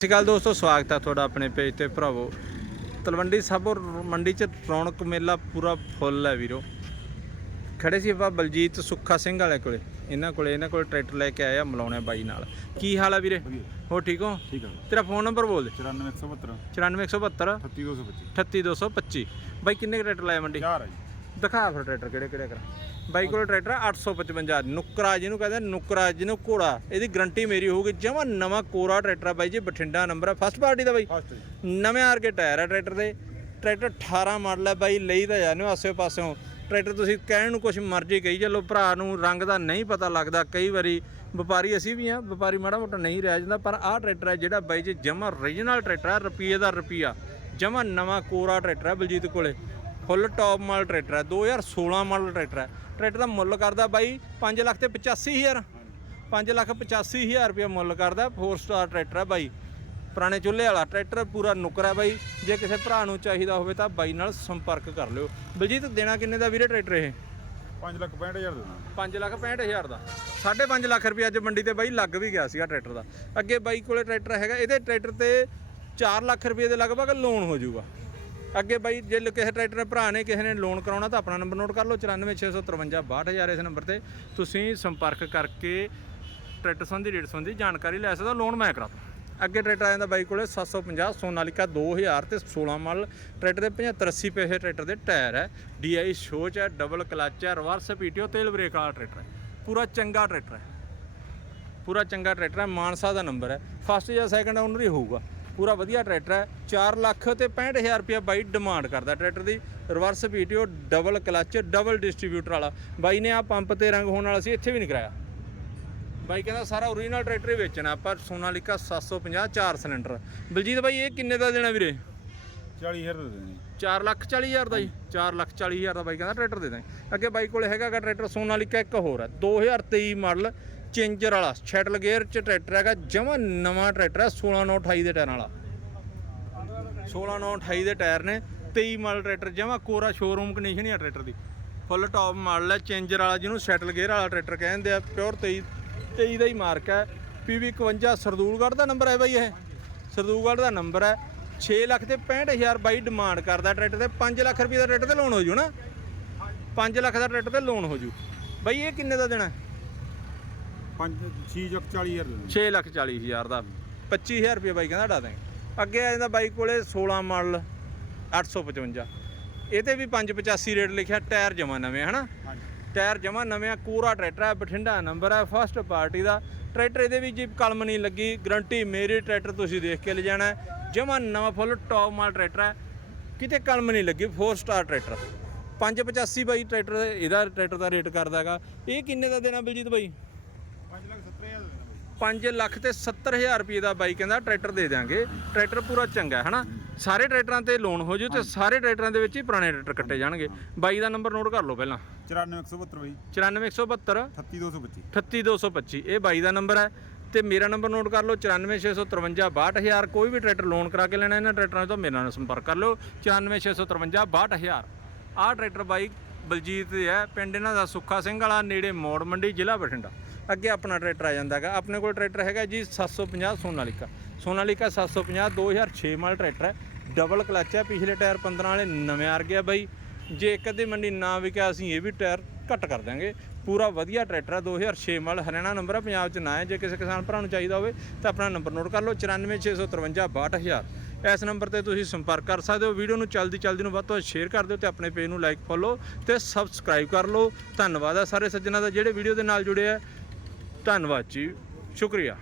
ਸਤਿ ਸ਼੍ਰੀ ਅਕਾਲ ਦੋਸਤੋ ਸਵਾਗਤ ਹੈ ਤੁਹਾਡਾ ਆਪਣੇ ਪੇਜ ਤੇ ਭਰਾਵੋ। ਤਲਵੰਡੀ ਸਾਬੋ ਮੰਡੀ 'ਚ ਰੌਣਕ ਮੇਲਾ ਪੂਰਾ ਫੁੱਲ ਹੈ ਵੀਰੋ। ਖੜੇ ਸੀ ਆਪਾਂ ਬਲਜੀਤ ਸੁੱਖਾ ਸਿੰਘ ਵਾਲੇ ਕੋਲੇ। ਇਹਨਾਂ ਕੋਲੇ ਇਹਨਾਂ ਕੋਲੇ ਟਰੈਕਟਰ ਲੈ ਕੇ ਆਇਆ ਮਲਾਉਣੇ ਬਾਈ ਨਾਲ। ਕੀ ਹਾਲ ਹੈ ਵੀਰੇ? ਹੋ ਠੀਕ ਹੋ? ਠੀਕ ਤੇਰਾ ਫੋਨ ਨੰਬਰ ਬੋਲ ਦੇ। 94172 94172 38225 38225 ਬਾਈ ਕਿੰਨੇ ਟਰੈਕਟਰ ਲਾਏ ਮੰਡੀ? ਜੀ। ਦਿਖਾ ਫਿਰ ਟਰੈਕਟਰ ਕਿਹੜੇ ਕਿਹੜੇ ਕਰਾ। ਬਾਈ ਕੋਲ ਟਰੈਕਟਰ ਆ 855 ਨੁਕਰਾ ਜਿਹਨੂੰ ਕਹਿੰਦੇ ਨੁਕਰਾ ਜਿਹਨੂੰ ਘੋੜਾ। ਇਹਦੀ ਗਰੰਟੀ ਮੇਰੀ ਹੋਊਗੀ ਜਮਾ ਨਵਾਂ ਕੋਰਾ ਟਰੈਕਟਰ ਬਾਈ ਜੀ ਬਠਿੰਡਾ ਨੰਬਰ ਆ ਫਸਟ ਪਾਰਟੀ ਦਾ ਬਾਈ। ਨਵੇਂ ਆਰ ਕੇ ਟਾਇਰ ਆ ਟਰੈਕਟਰ ਦੇ। ਟਰੈਕਟਰ 18 ਮਾਡਲ ਹੈ ਬਾਈ ਲਈ ਤਾਂ ਹੋ ਆਸੇ ਪਾਸਿਓਂ ਟਰੈਕਟਰ ਤੁਸੀਂ ਕਹਿਣ ਨੂੰ ਕੁਝ ਮਰਜ਼ੀ ਕਹੀ ਚੱਲੋ ਭਰਾ ਨੂੰ ਰੰਗ ਦਾ ਨਹੀਂ ਪਤਾ ਲੱਗਦਾ। ਕਈ ਵਾਰੀ ਵਪਾਰੀ ਅਸੀਂ ਵੀ ਆ ਵਪਾਰੀ ਮਾੜਾ ਮੋਟਾ ਨਹੀਂ ਰਹਿ ਜਾਂਦਾ ਪਰ ਆਹ ਟਰੈਕਟਰ ਹੈ ਜਿਹੜਾ ਬਾਈ ਜੀ ਜਮਾ ਓਰੀਜਨਲ ਟਰੈਕਟਰ ਹੈ ਰੁਪਈਏ ਦਾ ਰੁਪਈਆ। ਜਮਾ ਨਵਾਂ ਕੋਰਾ ਟਰੈਕਟਰ ਹੈ ਬਲਜੀਤ ਕੋਲੇ। ਫੁੱਲ ਟੌਪ ਮਾਡਲ ਟਰੈਕਟਰ ਹੈ 2016 ਮਾਡਲ ਟਰੈਕਟਰ ਹੈ। ਟਰੈਕਟਰ ਦਾ ਮੁੱਲ ਕਰਦਾ ਬਾਈ 5 ਲੱਖ ਤੇ 85000 5 ਲੱਖ 85000 ਰੁਪਏ ਮੁੱਲ ਕਰਦਾ 4 ਸਟਾਰ ਟਰੈਕਟਰ ਹੈ ਬਾਈ। ਪੁਰਾਣੇ ਚੁੱਲ੍ਹੇ ਵਾਲਾ ਟਰੈਕਟਰ ਪੂਰਾ ਨੁਕਰ ਹੈ ਬਾਈ। ਜੇ ਕਿਸੇ ਭਰਾ ਨੂੰ ਚਾਹੀਦਾ ਹੋਵੇ ਤਾਂ ਬਾਈ ਨਾਲ ਸੰਪਰਕ ਕਰ ਲਿਓ। ਬਲਜੀਤ ਦੇਣਾ ਕਿੰਨੇ ਦਾ ਵੀਰੇ ਟਰੈਕਟਰ ਇਹ? 5 ਲੱਖ 65000 ਦੇ ਦਾਂ 5 ਲੱਖ 65000 ਦਾ। 5.5 ਲੱਖ ਰੁਪਏ ਅੱਜ ਮੰਡੀ ਤੇ ਬਾਈ ਲੱਗ ਵੀ ਗਿਆ ਸੀਗਾ ਟਰੈਕਟਰ ਦਾ। ਅੱਗੇ ਬਾਈ ਕੋਲੇ ਟਰੈਕਟਰ ਹੈਗਾ ਇਹਦੇ ਟਰੈਕਟਰ ਤੇ 4 ਲੱਖ ਰੁਪਏ ਦੇ ਲਗਭਗ ਲੋਨ ਹੋ ਜਾਊਗਾ। ਅੱਗੇ ਬਾਈ, ਜੇ ਕਿਸੇ ਟਰੈਕਟਰ ਦੇ ਭਰਾ ਨੇ ਕਿਸੇ ਨੇ ਲੋਨ ਕਰਾਉਣਾ ਤਾਂ ਆਪਣਾ ਨੰਬਰ ਨੋਟ ਕਰ ਲਓ 94653 62000 ਇਸ ਨੰਬਰ ਤੇ। ਤੁਸੀਂ ਸੰਪਰਕ ਕਰਕੇ ਟਰੈਕਟਰ ਸੰਬੰਧੀ ਰੇਟ ਸੰਬੰਧੀ ਜਾਣਕਾਰੀ ਲੈ ਸਕਦਾ ਲੋਨ ਮੈਂ ਕਰਾ ਅੱਗੇ ਟਰੈਕਟਰ ਆ ਜਾਂਦਾ ਬਾਈ ਕੋਲੇ 750 ਸੋਨਾਲੀਕਾ 2000 ਤੇ 16 ਮਾਡਲ ਟਰੈਕਟਰ ਦੇ 75 80 ਪੈਸੇ ਟਰੈਕਟਰ ਦੇ ਟਾਇਰ ਹੈ। ਡੀਆਈ ਸ਼ੋਚ ਹੈ ਡਬਲ ਕਲਚ ਹੈ ਰਿਵਰਸ ਪੀਟੀਓ ਤੇਲ ਬ੍ਰੇਕ ਵਾਲਾ ਟਰੈਕਟਰ ਹੈ। ਪੂਰਾ ਚੰਗਾ ਟਰੈਕਟਰ ਹੈ। ਪੂਰਾ ਚੰਗਾ ਟਰੈਕਟਰ ਹੈ, ਮਾਨਸਾ ਦਾ ਨੰਬਰ ਹੈ। ਫਸਟ ਜਾਂ ਸੈਕੰਡ ਓਨਰ ਹੀ ਹੋਊਗਾ। ਪੂਰਾ ਵਧੀਆ ਟਰੈਕਟਰ ਹੈ। 4 ਲੱਖ ਤੇ 65000 ਰੁਪਇਆ ਬਾਈ ਡਿਮਾਂਡ ਕਰਦਾ ਟਰੈਕਟਰ ਦੀ। Reverse PTO double clutch double distributor ਵਾਲਾ। ਬਾਈ ਨੇ ਆ ਪੰਪ ਤੇ ਰੰਗ ਹੋਣ ਵਾਲਾ ਸੀ ਇੱਥੇ ਵੀ ਨਹੀਂ ਕਰਾਇਆ। ਬਾਈ ਕਹਿੰਦਾ ਸਾਰਾ ਓਰੀਜਨਲ ਟਰੈਕਟਰ ਹੀ ਵੇਚਣਾ ਆਪਾਂ ਸੋਨਾਲੀਕਾ 750 4 ਸਿਲੰਡਰ ਬਲਜੀਤ ਬਾਈ ਇਹ ਕਿੰਨੇ ਦਾ ਦੇਣਾ ਵੀਰੇ? 40000 ਦੇ ਦੇਣੀ 4 ਲੱਖ 40 ਹਜ਼ਾਰ ਦਾ ਜੀ। 4 ਲੱਖ 40 ਹਜ਼ਾਰ ਦਾ ਬਾਈ ਕਹਿੰਦਾ ਟਰੈਕਟਰ ਦੇ ਦਾਂਗੇ। ਅੱਗੇ ਬਾਈ ਕੋਲੇ ਹੈਗਾ ਗਾ ਟਰੈਕਟਰ ਸੋਨਾਲੀਕਾ ਇੱਕ ਹੋਰ ਹੈ। 2023 ਮਾਡਲ ਚੇਂਜਰ ਵਾਲਾ, ਸ਼ੈਟਲ ਗੇਅਰ ਚ ਟਰੈਕਟਰ ਹੈਗਾ, ਜਮਾ ਨਵਾਂ ਟਰੈਕਟਰ ਹੈ 16928 ਦੇ ਟਾਇਰਾਂ ਵਾਲਾ। 16928 ਦੇ ਟਾਇਰ ਨੇ 23 ਮਾਡਲ ਟਰੈਕਟਰ, ਜਮਾ ਕੋਰਾ ਸ਼ੋਰੂਮ ਕੰਡੀਸ਼ਨ ਹੀ ਆ ਟਰੈਕਟਰ ਦੀ। ਫੁੱਲ ਟੌਪ ਮਾਡਲ ਹੈ, ਚੇਂਜਰ ਵਾਲਾ ਜਿਹਨੂੰ ਸ਼ੈਟਲ ਗੇਅਰ ਵਾਲਾ ਟਰੈਕਟਰ ਕਹਿੰਦੇ ਆ ਪਿਓਰ 23 23 ਦਾ ਹੀ ਮਾਰਕ ਹੈ। PV 51 ਸਰਦੂਲਗੜ੍ਹ ਦਾ ਨੰਬਰ ਹੈ ਬਾਈ ਇਹ। ਸਰਦੂਲਗੜ੍ਹ ਦਾ ਨੰਬਰ ਹੈ 6 ਲੱਖ ਤੇ 65000 ਬਾਈ ਡਿਮਾਂਡ ਕਰਦਾ ਟਰੈਕਟਰ ਤੇ 5 ਲੱਖ ਰੁਪਏ ਦਾ ਟਰੈਕਟਰ ਤੇ ਲੋਨ ਹੋ ਜੂ ਨਾ। 5 ਲੱਖ ਦਾ ਟਰੈਕਟਰ ਤੇ ਲੋਨ ਹੋ ਜੂ। ਬਾਈ ਇਹ ਕਿੰਨੇ ਦਾ ਦੇਣਾ? 5 6 ਲੱਖ 40000 ਦੇ ਦੇਣੀ 6 ਲੱਖ 40 ਹਜ਼ਾਰ ਦਾ। 25000 ਰੁਪਏ ਬਾਈ ਕਹਿੰਦਾ ਡਾ ਦਾਂਗੇ ਅੱਗੇ ਆ ਜਾਂਦਾ ਬਾਈ ਕੋਲੇ 16 ਮਾਡਲ 855 ਇਹ ਤੇ ਵੀ 585 ਰੇਟ ਲਿਖਿਆ ਟਾਇਰ ਜਮਾ ਨਵੇਂ ਹਨਾ? ਟਾਇਰ ਜਮਾ ਨਵੇਂ ਆ ਕੋਰਾ ਟਰੈਕਟਰ ਹੈ ਬਠਿੰਡਾ ਨੰਬਰ ਹੈ ਫਸਟ ਪਾਰਟੀ ਦਾ। ਟਰੈਕਟਰ ਇਹਦੇ ਵਿੱਚ ਜੀ ਕਲਮ ਨਹੀਂ ਲੱਗੀ ਗਰੰਟੀ ਮੇਰੀ ਟਰੈਕਟਰ ਤੁਸੀਂ ਦੇਖ ਕੇ ਲੈ ਜਾਣਾ ਜਮਾ ਨਵਾਂ ਫੁੱਲ ਟੌਪ ਮਾਲ ਟਰੈਕਟਰ ਹੈ ਕਿਤੇ ਕਲਮ ਨਹੀਂ ਲੱਗੀ 4 ਸਟਾਰ ਟਰੈਕਟਰ। 585 ਬਾਈ ਟਰੈਕਟਰ ਇਹਦਾ ਟਰੈਕਟਰ ਦਾ ਰੇਟ ਕਰਦਾਗਾ ਇਹ ਕਿੰਨੇ ਦਾ ਦੇਣਾ ਬਲਜੀਤ ਬਾਈ? 5 ਲੱਖ 70000 ਦੇ ਦੇਣਾ 5 ਲੱਖ ਤੇ 70000 ਰੁਪਏ ਦਾ ਬਾਈ ਕਹਿੰਦਾ ਟਰੈਕਟਰ ਦੇ ਦਿਆਂਗੇ। ਟਰੈਕਟਰ ਪੂਰਾ ਚੰਗਾ ਹੈ ਹਨਾ? ਸਾਰੇ ਟਰੈਕਟਰਾਂ ਤੇ ਲੋਨ ਹੋ ਜੂ ਤੇ ਸਾਰੇ ਟਰੈਕਟਰਾਂ ਦੇ ਵਿੱਚ ਹੀ ਪੁਰਾਣੇ ਟਰੈਕਟਰ ਕੱਟੇ ਜਾਣਗੇ। ਬਾਈ ਦਾ ਨੰਬਰ ਨੋਟ ਕਰ ਲਓ ਪਹਿਲਾਂ। 94172 ਬਾਈ। 94172 38225 38225 ਇਹ ਬਾਈ ਦਾ ਨੰਬਰ ਹੈ। ਤੇ ਮੇਰਾ ਨੰਬਰ ਨੋਟ ਕਰ ਲਓ 94653 62000 ਕੋਈ ਵੀ ਟਰੈਕਟਰ ਲੋਨ ਕਰਾ ਕੇ ਲੈਣਾ ਇਹਨਾਂ ਟਰੈਕਟਰਾਂ ਤੋਂ ਮੇਰੇ ਨਾਲ ਸੰਪਰਕ ਕਰ ਲਓ। 94653 62000 ਆਹ ਟਰੈਕਟਰ ਬਾਈ ਬਲਜੀਤ ਹੈ ਪਿੰਡ ਇਹਨਾਂ ਦਾ ਸੁੱਖਾ ਸਿੰਘ ਵਾਲਾ ਨੇੜੇ ਮੋੜ ਮੰਡੀ ਜ਼ਿਲ੍ਹਾ ਬਠਿੰਡਾ। ਅੱਗੇ ਆਪਣਾ ਟਰੈਕਟਰ ਆ ਜਾਂਦਾ ਹੈਗਾ। ਆਪਣੇ ਕੋਲ ਟਰੈਕਟਰ ਹੈਗਾ ਜੀ 750 ਸੋਨਾਲੀਕਾ। ਸੋਨਾਲੀਕਾ 750 2006 ਮਾਲ ਟਰੈਕਟਰ ਹੈ। ਡਬਲ ਕਲਚ ਹੈ, ਪਿਛਲੇ ਟਾਇਰ 15 ਵਾਲੇ ਨਵੇਂ ਆ ਗਿਆ ਬਾਈ। ਜੇ ਇੱਕ ਅੱਧੀ ਮੰਡੀ ਨਾ ਵਿਕਿਆ, ਅਸੀਂ ਇਹ ਵੀ ਟਾਇਰ ਘੱਟ ਕਰ ਦਾਂਗੇ ਪੂਰਾ ਵਧੀਆ ਟਰੈਕਟਰ ਹੈ 2006 ਮਾਡਲ ਹਰਿਆਣਾ ਨੰਬਰ ਹੈ, ਪੰਜਾਬ 'ਚ ਨਾ ਹੈ। ਜੇ ਕਿਸੇ ਕਿਸਾਨ ਭਰਾ ਨੂੰ ਚਾਹੀਦਾ ਹੋਵੇ, ਤਾਂ ਆਪਣਾ ਨੰਬਰ ਨੋਟ ਕਰ ਲਓ 94653 62000 ਇਸ ਨੰਬਰ ਤੇ ਤੁਸੀਂ ਸੰਪਰਕ ਕਰ ਸਕਦੇ ਹੋ। ਵੀਡੀਓ ਨੂੰ ਚਲਦੀ ਚਲਦੀ ਨੂੰ ਵੱਧ ਤੋਂ ਵੱਧ ਸ਼ੇਅਰ ਕਰ ਦਿਓ ਤੇ ਆਪਣੇ ਪੇਜ ਨੂੰ ਲਾਈਕ ਫੋਲੋ ਤੇ ਸਬਸਕ੍ਰਾਈਬ ਕਰ ਲਓ। ਧੰਨਵਾਦ ਹੈ ਸਾਰੇ ਸੱਜਣਾ ਦਾ, ਜਿਹੜੇ ਵੀਡੀਓ ਦੇ ਨਾਲ ਜੁੜੇ ਆ। ਧੰਨਵਾਦ ਜੀ ਸ਼ੁਕਰੀਆ।